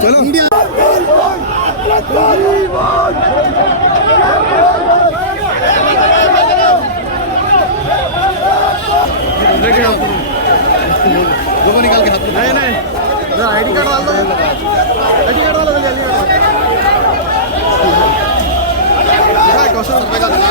चलो इंडिया लोगों निकाल के हाथ में नहीं नहीं आईडी कार्ड डाल दो आईडी कार्ड डालो जल्दी कौशल रुपए का देना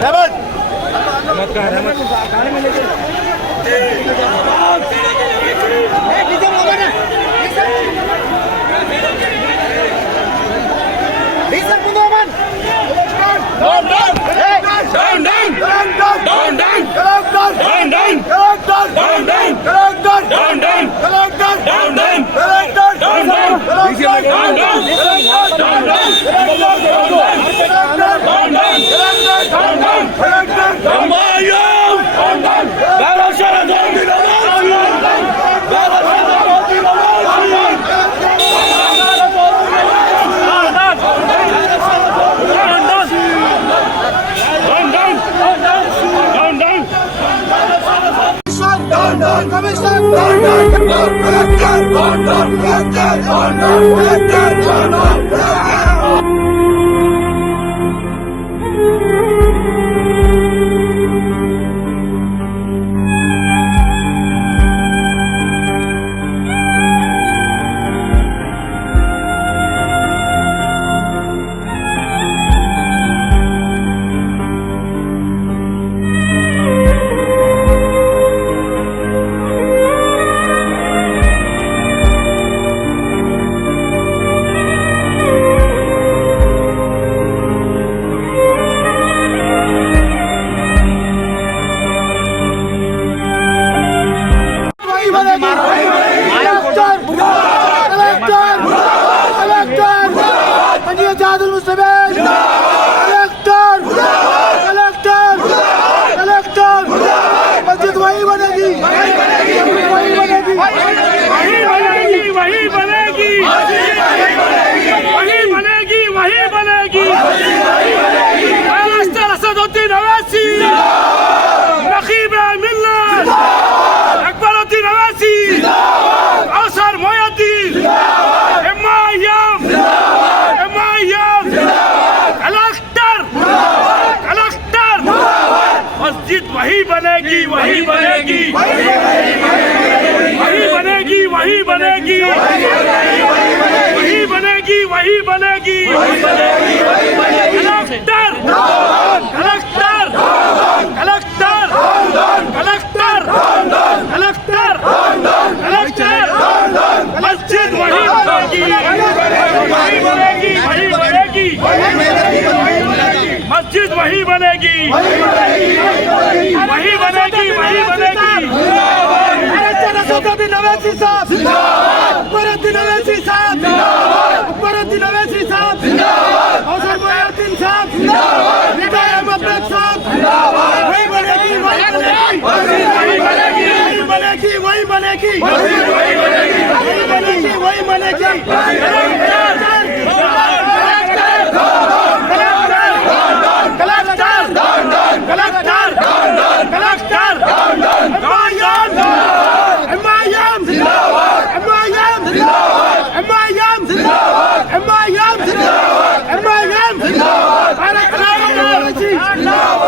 Never वही बनेगी, वही बनेगी, वही बनेगी, वही बनेगी, वही बनेगी, वही बनेगी। Collector, collector, collector, collector, collector, collector, मस्जिद वही बनेगी, वही बनेगी, वही बनेगी, मस्जिद वही बनेगी, वही बनेगी, वही बनेगी। असदुद्दीन अवैसी साहब जिंदाबाद, अकबरुद्दीन अवैसी साहब जिंदाबाद, अकबरुद्दीन अवैसी साहब जिंदाबाद, औसर मोहद्दीन साहब जिंदाबाद, रिटायर अहमद साहब जिंदाबाद। वही बनेगी, वही बनेगी, वही बनेगी, वही बनेगी, वही बनेगी, वही बनेगी, वही बनेगी, वही बनेगी। मस्जिद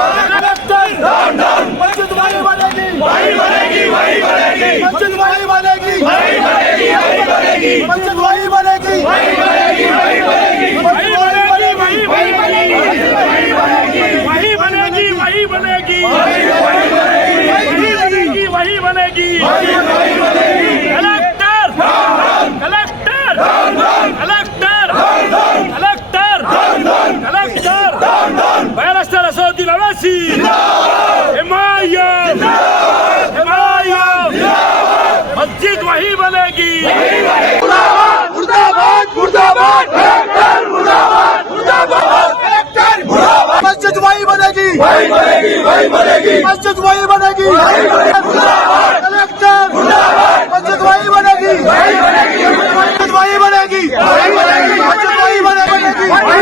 वही बनेगी, वही बनेगी, वही बनेगी, मस्जिद वही बनेगी, वही बनेगी, वही बनेगी, वही बनेगी, वही बनेगी, वही बनेगी, वही बनेगी, वही बनेगी, वही बनेगी, वही बनेगी। Collector, collector, collector, collector, collector, barrister Asaduddin Owaisi हिमायत, मस्जिद वही बनेगी। मुर्दाबाद, मुर्दाबाद, मुर्दाबाद, मुर्दाबाद, मुर्दाबाद, मुर्दाबाद। मस्जिद वही बनेगी, वही बनेगी, वही बनेगी, मस्जिद वही बनेगी, वही बनेगी। मुर्दाबाद, कलेक्टर, मुर्दाबाद, मस्जिद वही बनेगी, वही बनेगी, मस्जिद वही बनेगी, वही बनेगी, मस्जिद वही बनेगी, वही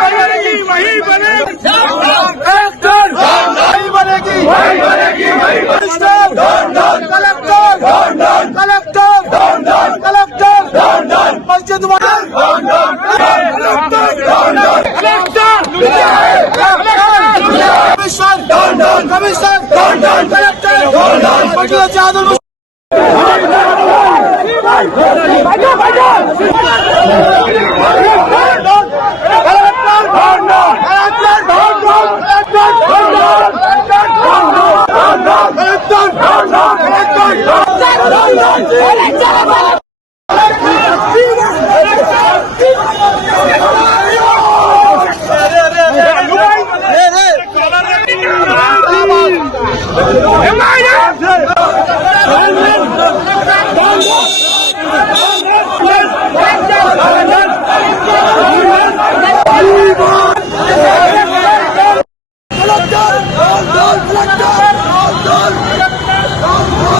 बनेगी, वही बनेगी, कलेक्टर वही बनेगी, वही बनेगी, वही बनेगी। कलेक्टर, कलेक्टर, कलेक्टर, मस्जिद कलेक्टर, कमिश्नर, कलेक्टर,